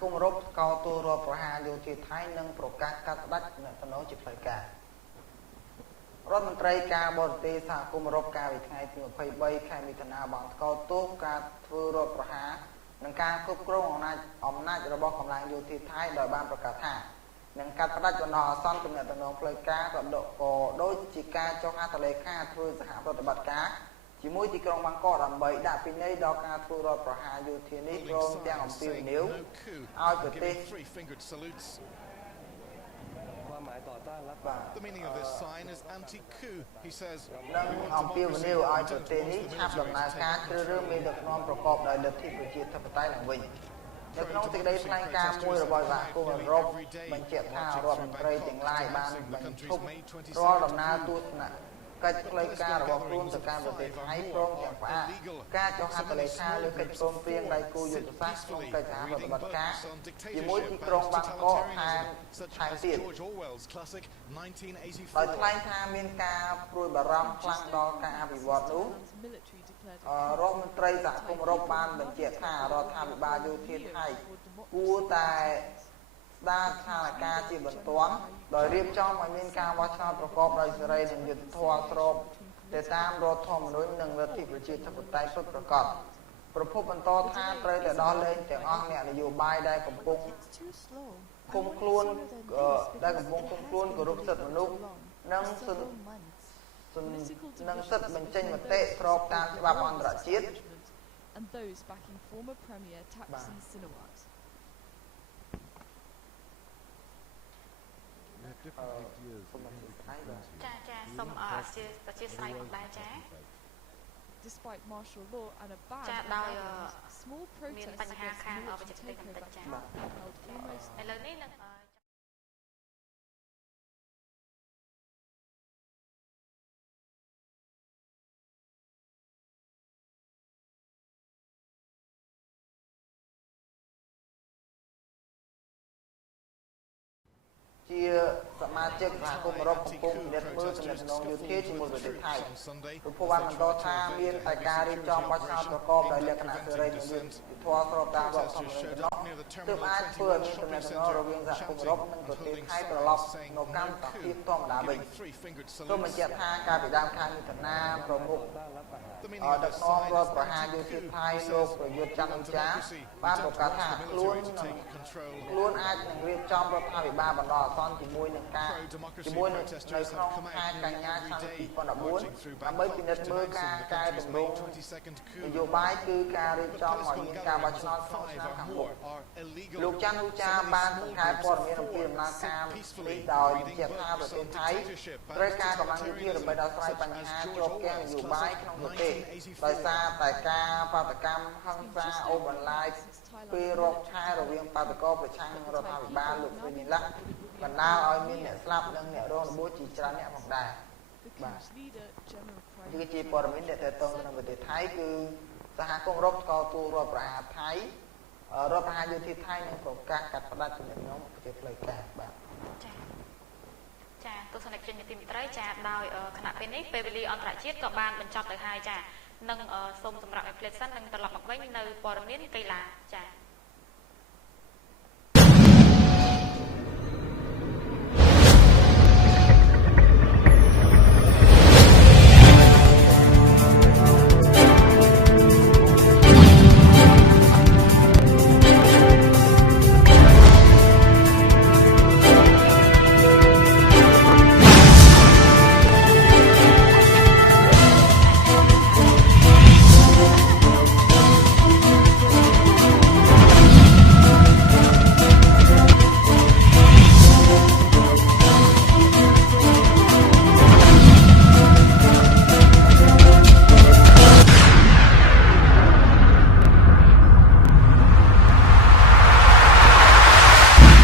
គមន៍រົບកោទូរដ្ឋប្រហារយោធាថៃនិងប្រកាសកាត់ផ្តាច់ទំនាក់ទំនងជាផ្លូវការរដ្ឋមន្ត្រីការបរទេសសហគមន៍រົບកាលពីថ្ងៃទី23ខែមិថុនាបានថ្កោលទោសការធ្វើរដ្ឋប្រហារនិងការគ្រប់គ្រងអំណាចរបស់កម្លាំងយោធាថៃដោយបានប្រកាសថានឹងកាត់ផ្តាច់បណ្ដោះអាសន្នទំនាក់ទំនងផ្លូវការក៏ដូចជាការចុះហត្ថលេខាធ្វើសហប្រតិបត្តិការជាមួយទីក្រុងបាងកកដើម្បីដាក់ពិន័យដល់ការធ្វើរដ្ឋប្រហារយោធានេះព្រមទាំងអំពាវនាវឲ្យប្រទេស The meaning of this sign is anti-coup, he says. នឹងអំពាវនាវឲ្យប្រទេសនេះឆាប់ដំណើរការជ្រើសរើសមេដឹកនាំប្រកបដោយលទ្ធិប្រជាធិបតេយ្យឡើងវិញនៅក្នុងសេចក្តីថ្លែងការណ៍មួយរបស់សហគមន៍អឺរ៉ុបបញ្ជាក់ថារដ្ឋមន្ត្រីទាំងឡាយបានបញ្ឈប់រាល់ដំណើរទស្សនកិច្ចផ្លូវការរបស់ខ្លួនទៅកាន់ប្រទេសថៃព្រមទាំងផ្អាកការចុះហត្ថលេខាលើកិច្ចព្រមព្រៀងដៃគូយុទ្ធសាស្ត្រក្នុងកិច្ចសហប្រតិបត្តិការជាមួយទីក្រុងបាងកកថែមទៀតដោយថ្លែងថាមានការព្រួយបារម្ភខ្លាំងដល់ការអភិវឌ្ឍនោះរដ្ឋមន្ត្រីសហគមន៍អឺរ៉ុបបានបញ្ជាក់ថារដ្ឋាភិបាលយោធាថៃគួរតែស្ដារស្ថានភាពជាបន្ទាន់ដោយរៀបចំឲ្យមានការវាស់ឆ្នោតប្រកបដោយសេរីនិងយុត្តិធម៌ស្របទៅតាមរដ្ឋធម្មនុញ្ញនិងលទ្ធិប្រជាធិបតេយ្យពិតប្រាកដប្រពន្ធបន្តថាត្រូវតែដោះលែងទាំងអស់អ្នកនយោបាយដែលកំពុងឃុំខ្លួនគោរពសិទ្ធិមនុស្សនិងសិទ្ធិបញ្ចេញមតិស្របតាមច្បាប់អន្តរជាតិ and those backing former Premier Thaksin Shinawatra. សូមអធិស្ឋានផងដែរចា Despite martial law and a ban, small protests against military takeover held almost. ឥឡូវនេះនឹង ជាសមាជិកសហគមន៍អឺរ៉ុបកំពុងពិនិត្យមើលទំនាក់ទំនងយោធាជាមួយប្រទេសថៃប្រពន្ធបានបន្តថាមានតែការរៀបចំបោះឆ្នោតប្រកបដោយលក្ខណៈសេរីនិងយុត្តិធម៌ស្របតាមរដ្ឋធម្មនុញ្ញនោះទើបអាចធ្វើឲ្យមានទំនាក់ទំនងរវាងសហគមន៍អឺរ៉ុបនិងប្រទេសថៃត្រឡប់នៅកម្មភាពធម្មតាវិញសូមបញ្ជាក់ថាការពីដើមខែមិថុនាប្រមុខដឹកនាំរដ្ឋប្រហារយោធាថៃលោកប្រយុទ្ធច័ន្ទអូចាបានប្រកាសថាខ្លួនអាចនឹងរៀបចំរដ្ឋាភិបាលបណ្ដោះអាសន្នជាមួយនៅក្នុងខែកញ្ញាឆ្នាំ2014ដើម្បីពិនិត្យមើលការកែតម្រង់នយោបាយគឺការរៀបចំឲ្យមានការបោះឆ្នោតក្នុងឆ្នាំខាងមុខលោកច័ន្ទអូចាបានបង្ហាញព័ត៌មានអំពីដំណើរការនេះដោយបញ្ជាក់ថាប្រទេសថៃត្រូវការកម្លាំងយោធាដើម្បីដោះស្រាយបញ្ហាជាប់គាំងនយោបាយក្នុងប្រទេសដោយសារតែការបាតកម្មហិង្សាអូសបន្លាយពេលរាប់ខែរវាងបាតកោប្រឆាំងនឹងរដ្ឋាភិបាលលោកវិនីឡាបណ្ដាលឲ្យមានអ្នកស្លាប់និងអ្នករងរបួសជាច្រើនអ្នកផងដែរបាទនេះជាព័ត៌មានដែលតទៅក្នុងប្រទេសថៃគឺសហគមន៍អឺរ៉ុបក៏ទូរដ្ឋប្រហារថៃរដ្ឋប្រហារយោធាថៃនឹងប្រកាសកាត់ផ្តាច់ទំនាក់ទំនងជាផ្លូវការបាទចាទស្សនិកជនជាទីមេត្រីចាដោយគណៈពេលនេះពេលវេលាអន្តរជាតិក៏បានបញ្ចប់ទៅហើយចានឹងសូមសម្រាប់ឲ្យផ្លេតសិននិងត្រឡប់មកវិញនៅព័ត៌មានកីឡាចា